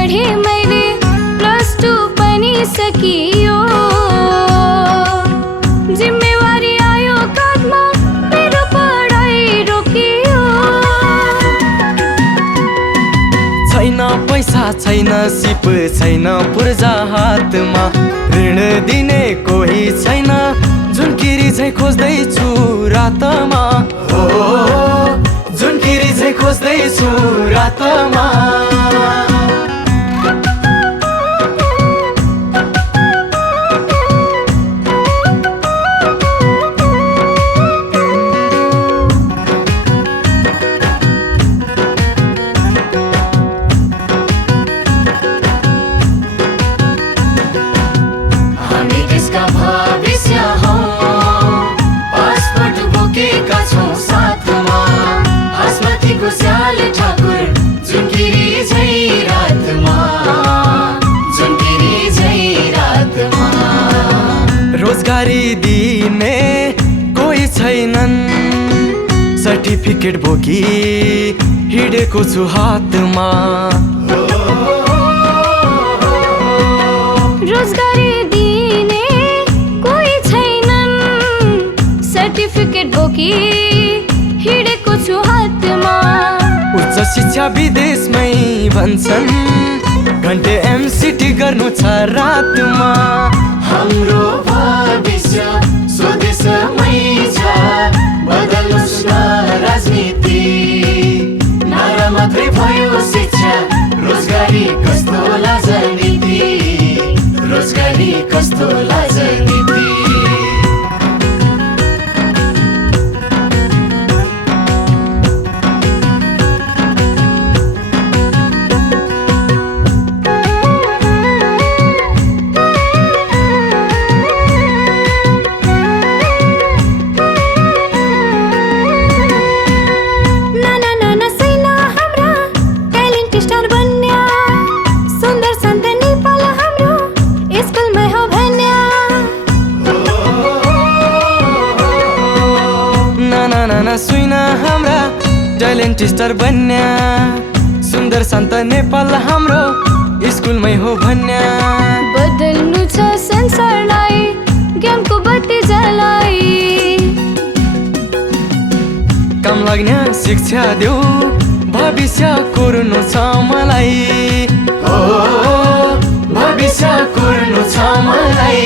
पढे मैले प्लस 2 पनि सकियो जिम्मेवारी आयो काँधमा मेरो पढाइ रोकियो छैन पैसा छैन सिप छैन पूर्जा हातमा ऋण दिने कोही छैन जुनकिरी चाहिँ खोज्दैछु रातमा हो जुनकिरी चाहिँ खोज्दैछु रातमा रोजगारी दिने कोही छैनन् सर्टिफिकेट बोकी हिँडेको छु हातमा रोजगारी दिने कोही छैनन् सर्टिफिकेट बोकी हिँडेको छु हातमा उच्च शिक्षा विदेशमै भन्छन् घन्टे एमसिटी गर्नु छ रातमा हाम्रो भविष्य स्वदेशमै छ बदल्नुस् न राजनीति नारा मात्रै भयो शिक्षा रोजगारी कस्तो लाजनीति रोजगारी कस्तो लाजनीति सुइन हाम्रा ट्यालेन्ट स्टार बन्या सुन्दर शान्त नेपाल हाम्रो स्कुलमै हो भन्या बदल्नु छ संसारलाई ज्ञानको बत्ती जलाई काम लाग्ने शिक्षा देऊ भविष्य कोर्नु छ मलाई हो भविष्य कोर्नु छ मलाई